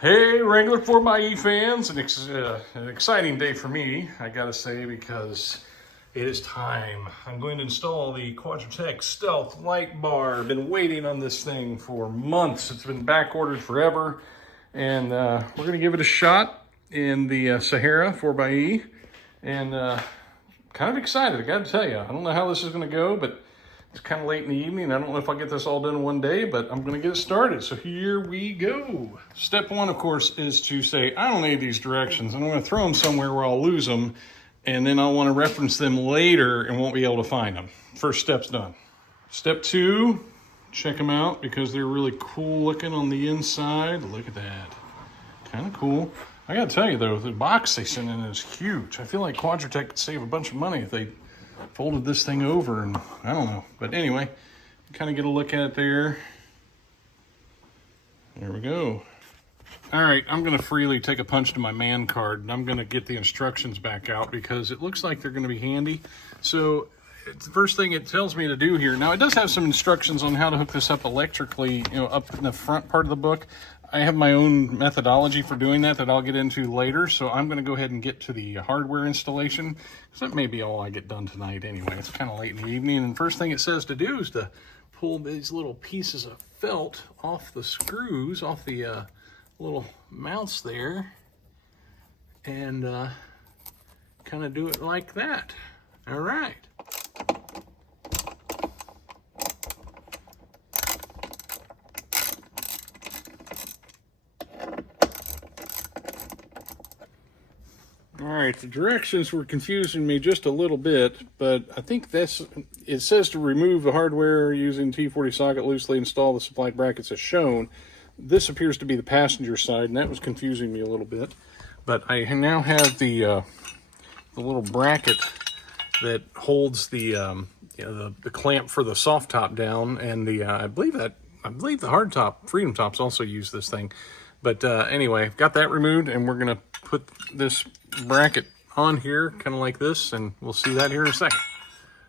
Hey, regular 4xe fans, an exciting day for me, I gotta say, because it is time. I'm going to install the Quadratec Stealth light bar. I've been waiting on this thing for months. It's been back ordered forever, and we're gonna give it a shot in the Sahara 4xe, and kind of excited, I gotta tell you. I don't know how this is gonna go, but it's kind of late in the evening. I don't know if I'll get this all done in one day, but I'm going to get it started. So here we go. Step one, of course, is to say, I don't need these directions. I'm going to throw them somewhere where I'll lose them, and then I'll want to reference them later and won't be able to find them. First step's done. Step two, check them out because they're really cool looking on the inside. Look at that. Kind of cool. I got to tell you, though, the box they sent in is huge. I feel like Quadratec could save a bunch of money if they folded this thing over, and I don't know, but anyway, kind of get a look at it there. There we go. All right, I'm going to freely take a punch to my man card, and I'm going to get the instructions back out because it looks like they're going to be handy. So the first thing it tells me to do here, now it does have some instructions on how to hook this up electrically, up in the front part of the book. I have my own methodology for doing that I'll get into later, so I'm going to go ahead and get to the hardware installation, because that may be all I get done tonight anyway. It's kind of late in the evening, and the first thing it says to do is to pull these little pieces of felt off the screws, off the little mounts there, and kind of do it like that. All right. All right, the directions were confusing me just a little bit, but I think it says to remove the hardware using T40 socket, loosely install the supplied brackets as shown. This appears to be the passenger side, and that was confusing me a little bit. But I now have the little bracket that holds the clamp for the soft top down, and I believe the hard top, Freedom Tops, also use this thing. But anyway, got that removed, and we're gonna put this bracket on here, kind of like this, and we'll see that here in a second.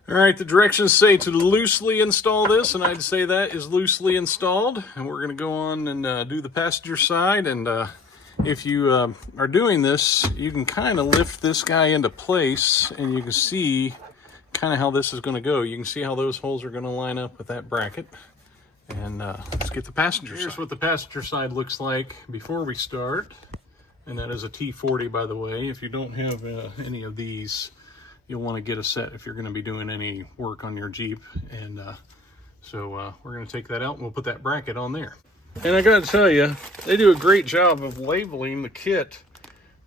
All right, the directions say to loosely install this, and I'd say that is loosely installed. And we're gonna go on and do the passenger side. And if you are doing this, you can kind of lift this guy into place, and you can see kind of how this is gonna go. You can see how those holes are gonna line up with that bracket. And let's get the passenger side. Here's what the passenger side looks like before we start. And that is a T40, by the way. If you don't have any of these, you'll want to get a set if you're going to be doing any work on your Jeep. And so we're going to take that out and we'll put that bracket on there. And I got to tell you, they do a great job of labeling the kit.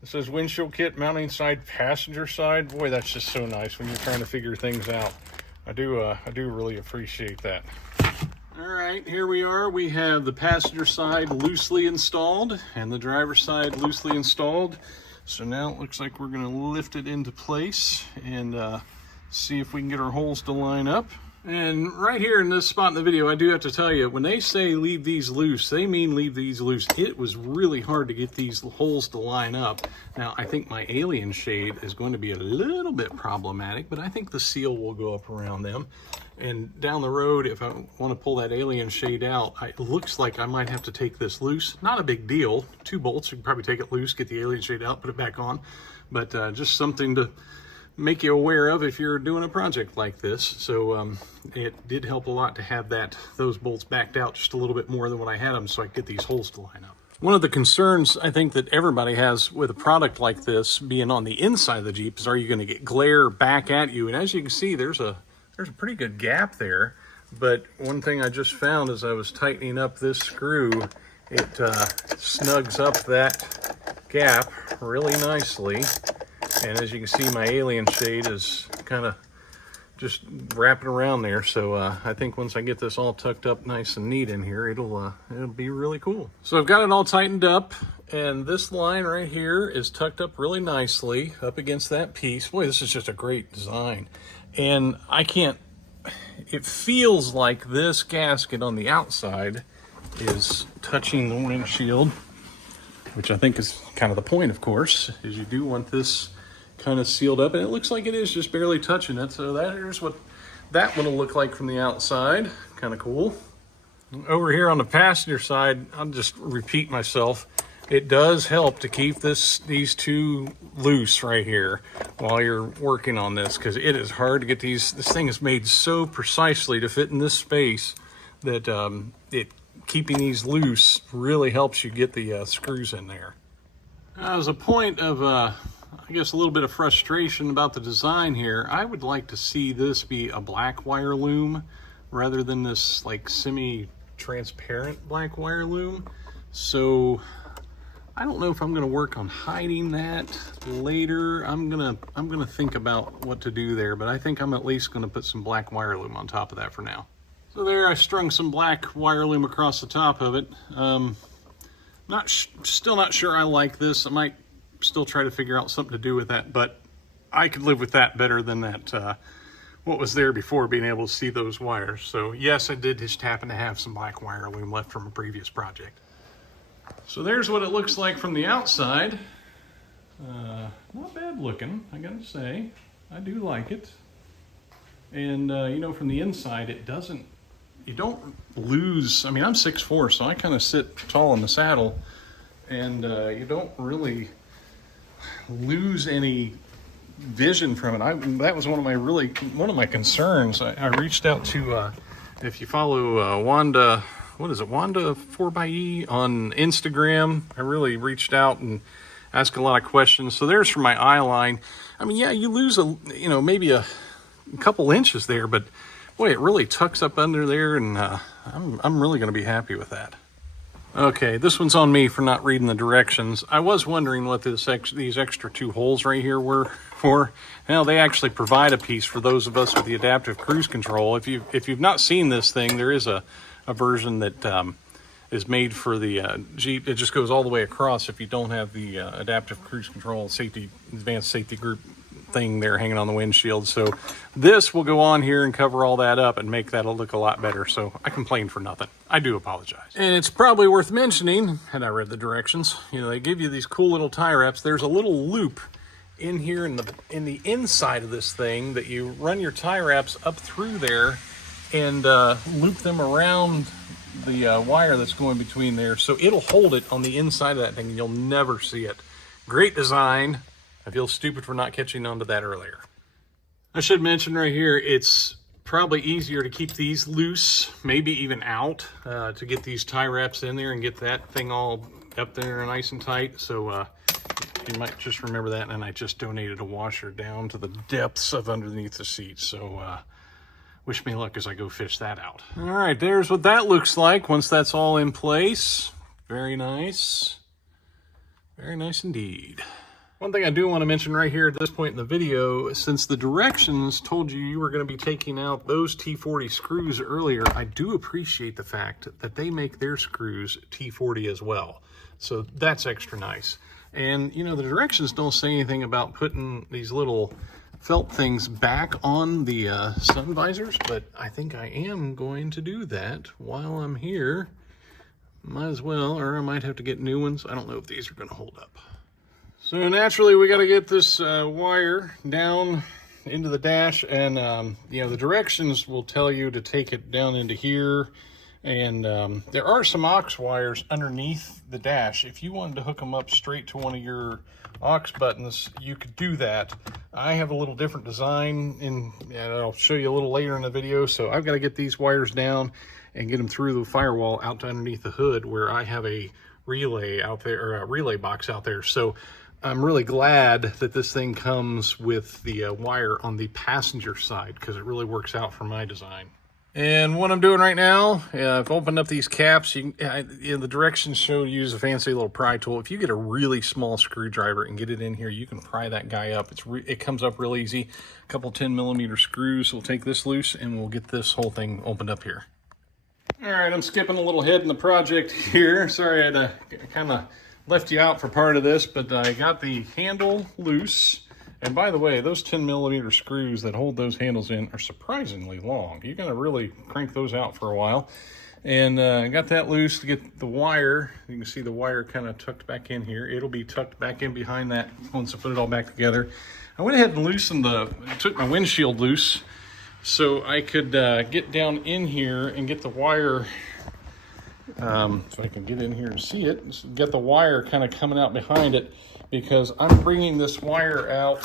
It says windshield kit, mounting side, passenger side. Boy, that's just so nice when you're trying to figure things out. I do really appreciate that. All right, here we are. We have the passenger side loosely installed and the driver's side loosely installed. So now it looks like we're going to lift it into place and see if we can get our holes to line up. And right here in this spot in the video, I do have to tell you, when they say leave these loose, they mean leave these loose. It was really hard to get these holes to line up. Now, I think my alien shade is going to be a little bit problematic, but I think the seal will go up around them. And down the road, if I want to pull that alien shade out, it looks like I might have to take this loose. Not a big deal. 2 bolts, you can probably take it loose, get the alien shade out, put it back on. But just something to make you aware of if you're doing a project like this. So it did help a lot to have those bolts backed out just a little bit more than when I had them, so I could get these holes to line up. One of the concerns I think that everybody has with a product like this being on the inside of the Jeep is, are you going to get glare back at you? And as you can see, there's a pretty good gap there. But one thing I just found as I was tightening up this screw, it snugs up that gap really nicely. And as you can see, my alien shade is kind of just wrapping around there. So I think once I get this all tucked up nice and neat in here, it'll be really cool. So I've got it all tightened up, and this line right here is tucked up really nicely up against that piece. Boy, this is just a great design. And it feels like this gasket on the outside is touching the windshield, which I think is kind of the point, of course, is you do want this kind of sealed up, and it looks like it is just barely touching it. So here's what that one will look like from the outside. Kind of cool. Over here on the passenger side, I'll just repeat myself. it does help to keep these two loose right here while you're working on this, because it is hard to get these. This thing is made so precisely to fit in this space that keeping these loose really helps you get the screws in there. As a point of, I guess, a little bit of frustration about the design here, I would like to see this be a black wire loom rather than this like semi-transparent black wire loom. So I don't know if I'm going to work on hiding that later. I'm gonna think about what to do there, but I think I'm at least going to put some black wire loom on top of that for now. So there, I strung some black wire loom across the top of it. Still not sure I like this. I might still try to figure out something to do with that, but I could live with that better than that what was there before, being able to see those wires. So yes, I did just happen to have some black wire loom left from a previous project. So there's what it looks like from the outside. Not bad looking, I gotta say. I do like it. And you know, from the inside, you don't lose. I mean, I'm 6'4", so I kind of sit tall in the saddle, and you don't really lose any vision from it. That was one of my concerns. I reached out to, if you follow Wanda 4xe on Instagram, I really reached out and asked a lot of questions. So there's for my eye line. I mean, yeah, you lose maybe a couple inches there, but boy, it really tucks up under there, and I'm really going to be happy with that. Okay, this one's on me for not reading the directions. I was wondering what these extra two holes right here were for. Now, they actually provide a piece for those of us with the adaptive cruise control. If you've not seen this thing, there is a version that is made for the Jeep. It just goes all the way across if you don't have the adaptive cruise control advanced safety group thing there hanging on the windshield. So this will go on here and cover all that up and make that look a lot better. So I complained for nothing. I do apologize. And it's probably worth mentioning, had I read the directions, they give you these cool little tie wraps. There's a little loop in here in the inside of this thing that you run your tie wraps up through there and loop them around the wire that's going between there. So it'll hold it on the inside of that thing and you'll never see it. Great design. I feel stupid for not catching on to that earlier. I should mention right here, it's probably easier to keep these loose, maybe even out, to get these tie wraps in there and get that thing all up there nice and tight. So you might just remember that. And I just donated a washer down to the depths of underneath the seat. So wish me luck as I go fish that out. All right, there's what that looks like once that's all in place. Very nice. Very nice indeed. One thing I do want to mention right here at this point in the video, since the directions told you were going to be taking out those T40 screws earlier, I do appreciate the fact that they make their screws T40 as well. So that's extra nice. And the directions don't say anything about putting these little felt things back on the sun visors, but I think I am going to do that while I'm here. Might as well, or I might have to get new ones. I don't know if these are going to hold up. So naturally, we got to get this wire down into the dash, and the directions will tell you to take it down into here. And there are some aux wires underneath the dash. If you wanted to hook them up straight to one of your aux buttons, you could do that. I have a little different design, and I'll show you a little later in the video. So I've got to get these wires down and get them through the firewall out to underneath the hood where I have a relay out there, or a relay box out there. So I'm really glad that this thing comes with the wire on the passenger side, because it really works out for my design. And what I'm doing right now, I've opened up these caps. The directions show use a fancy little pry tool. If you get a really small screwdriver and get it in here, you can pry that guy up. It comes up real easy. A couple 10mm screws. We'll take this loose and we'll get this whole thing opened up here. All right, I'm skipping a little ahead in the project here. Sorry, I had to kind of left you out for part of this, but I got the handle loose. And by the way, those 10mm screws that hold those handles in are surprisingly long. You're gonna really crank those out for a while. And I got that loose to get the wire. You can see the wire kind of tucked back in here. It'll be tucked back in behind that once I put it all back together. I went ahead and loosened took my windshield loose so I could get down in here and get the wire if I can get in here and see it. It's got the wire kind of coming out behind it because I'm bringing this wire out.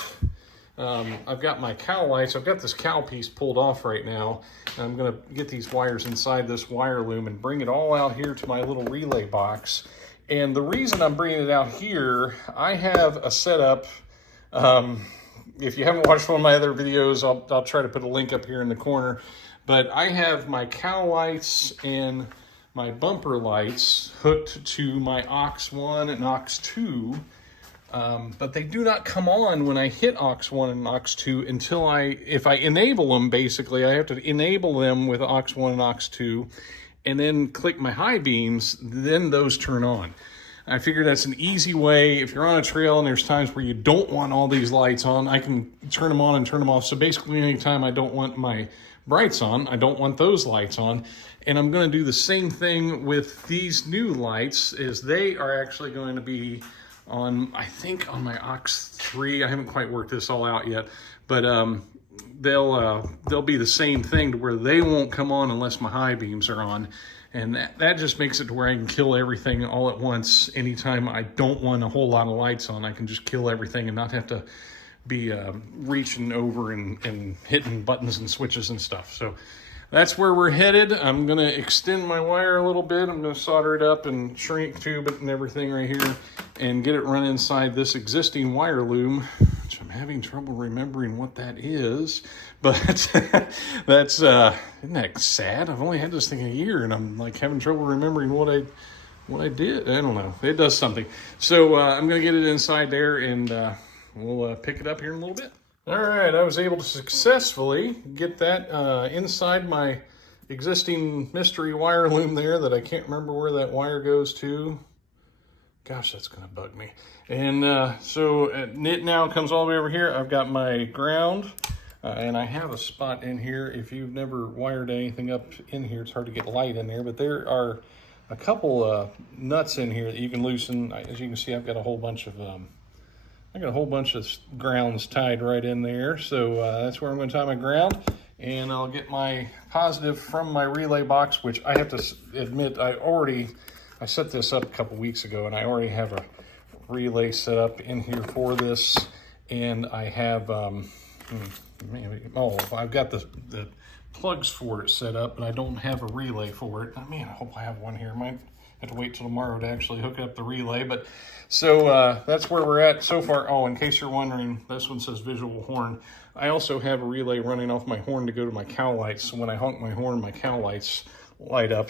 I've got my cowl lights. I've got this cowl piece pulled off right now. And I'm going to get these wires inside this wire loom and bring it all out here to my little relay box. And the reason I'm bringing it out here, I have a setup. If you haven't watched one of my other videos, I'll try to put a link up here in the corner. But I have my cowl lights and my bumper lights hooked to my aux 1 and aux 2. But they do not come on when I hit aux 1 and aux 2 until if I enable them, basically, I have to enable them with aux 1 and aux 2 and then click my high beams, then those turn on. I figure that's an easy way. If you're on a trail and there's times where you don't want all these lights on, I can turn them on and turn them off. So basically anytime I don't want my brights on, I don't want those lights on. And I'm going to do the same thing with these new lights, is they are actually going to be on, I think on my aux 3. I haven't quite worked this all out yet, but they'll be the same thing to where they won't come on unless my high beams are on. And that just makes it to where I can kill everything all at once. Anytime I don't want a whole lot of lights on, I can just kill everything and not have to be reaching over and hitting buttons and switches and stuff. So that's where we're headed. I'm going to extend my wire a little bit. I'm going to solder it up and shrink tube it and everything right here and get it run inside this existing wire loom, which I'm having trouble remembering what that is. But that's, isn't that sad? I've only had this thing a year and I'm like having trouble remembering what I did. I don't know. It does something. So I'm going to get it inside there and we'll pick it up here in a little bit. All right, I was able to successfully get that inside my existing mystery wire loom there that I can't remember where that wire goes to. Gosh, that's gonna bug me. And so it now comes all the way over here. I've got my ground and I have a spot in here. If you've never wired anything up in here, it's hard to get light in there, but there are a couple nuts in here that you can loosen. As you can see, I've got a whole bunch of grounds tied right in there. So that's where I'm going to tie my ground. And I'll get my positive from my relay box, which I have to admit, I set this up a couple weeks ago, and I already have a relay set up in here for this. And I have, I've got the plugs for it set up, but I don't have a relay for it. I hope I have one here. Might have to wait till tomorrow to actually hook up the relay. But so that's where we're at so far. Oh, in case you're wondering, this one says visual horn. I also have a relay running off my horn to go to my cowl lights. So when I honk my horn, my cowl lights light up.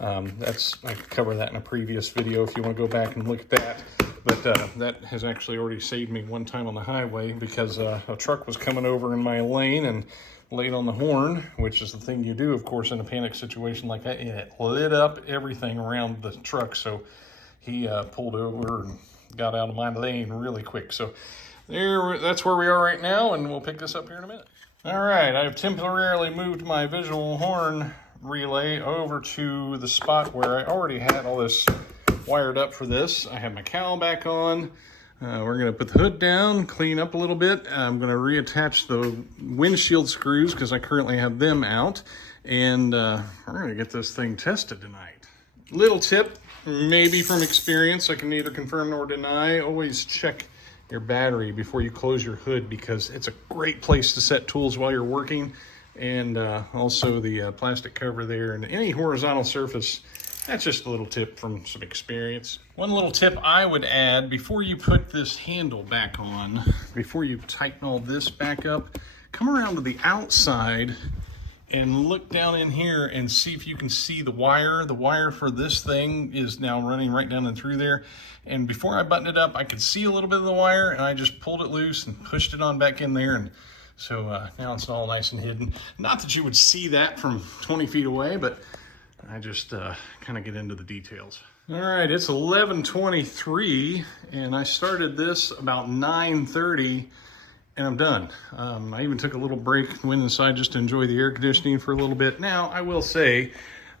I covered that in a previous video if you want to go back and look at that. But that has actually already saved me one time on the highway because a truck was coming over in my lane and laid on the horn, which is the thing you do, of course, in a panic situation like that. It lit up everything around the truck, so he pulled over and got out of my lane really quick. So that's where we are right now, and we'll pick this up here in a minute. All right, I've temporarily moved my visual horn relay over to the spot where I already had all this wired up for this. I have my cowl back on. We're going to put the hood down, clean up a little bit. I'm going to reattach the windshield screws because I currently have them out. And we're going to get this thing tested tonight. Little tip, maybe from experience, I can neither confirm nor deny. Always check your battery before you close your hood because it's a great place to set tools while you're working. And also the plastic cover there and any horizontal surface. That's just a little tip from some experience. One little tip I would add before you put this handle back on, before you tighten all this back up, come around to the outside and look down in here and see if you can see the wire. The wire for this thing is now running right down and through there. And before I buttoned it up, I could see a little bit of the wire and I just pulled it loose and pushed it on back in there. And so now it's all nice and hidden. Not that you would see that from 20 feet away, but I just kind of get into the details. All right, it's 11:23, and I started this about 9:30, and I'm done. I even took a little break, went inside just to enjoy the air conditioning for a little bit. Now, I will say,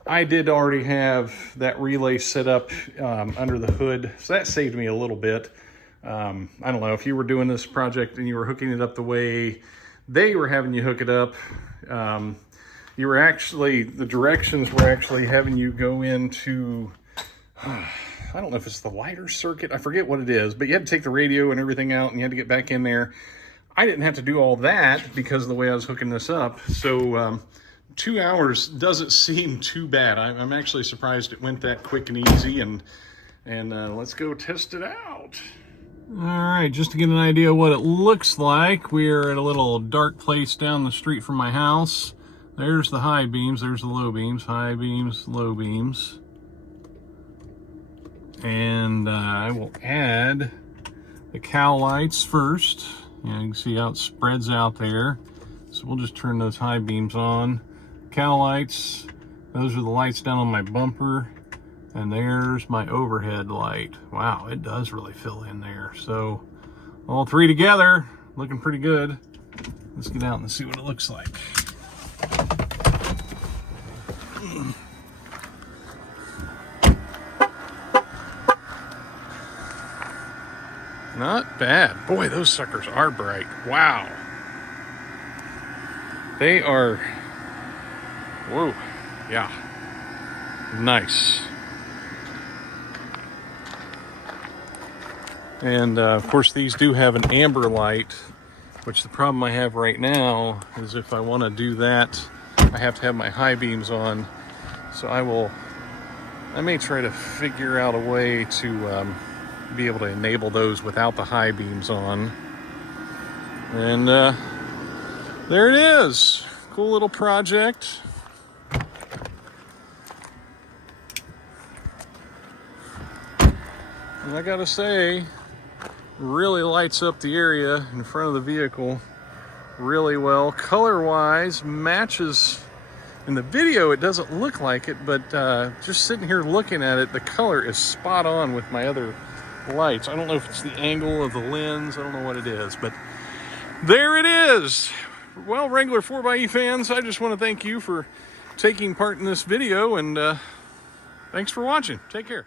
I did already have that relay set up under the hood, so that saved me a little bit. I don't know, if you were doing this project and you were hooking it up the way they were having you hook it up, you were actually, the directions were actually having you go into, I don't know if it's the lighter circuit, I forget what it is, but you had to take the radio and everything out and you had to get back in there. I didn't have to do all that because of the way I was hooking this up. So 2 hours doesn't seem too bad. I'm actually surprised it went that quick and easy, and let's go test it out. All right, just to get an idea what it looks like, we're at a little dark place down the street from my house. There's the high beams, there's the low beams, high beams, low beams. And I will add the cow lights first. You can see how it spreads out there. So we'll just turn those high beams on. Cow lights, those are the lights down on my bumper. And there's my overhead light. Wow, it does really fill in there. So all three together, looking pretty good. Let's get out and see what it looks like. Not bad. Boy, those suckers are bright. Wow. They are, whoa, yeah, nice. And of course these do have an amber light, which the problem I have right now is if I want to do that, I have to have my high beams on. So I may try to figure out a way to be able to enable those without the high beams on. And there it is. Cool little project. And I gotta say, really lights up the area in front of the vehicle really well. Color-wise, matches. In the video, it doesn't look like it, but just sitting here looking at it, the color is spot on with my other lights. I don't know if it's the angle of the lens. I don't know what it is, but there it is. Well, Wrangler 4xe fans, I just want to thank you for taking part in this video, and thanks for watching. Take care.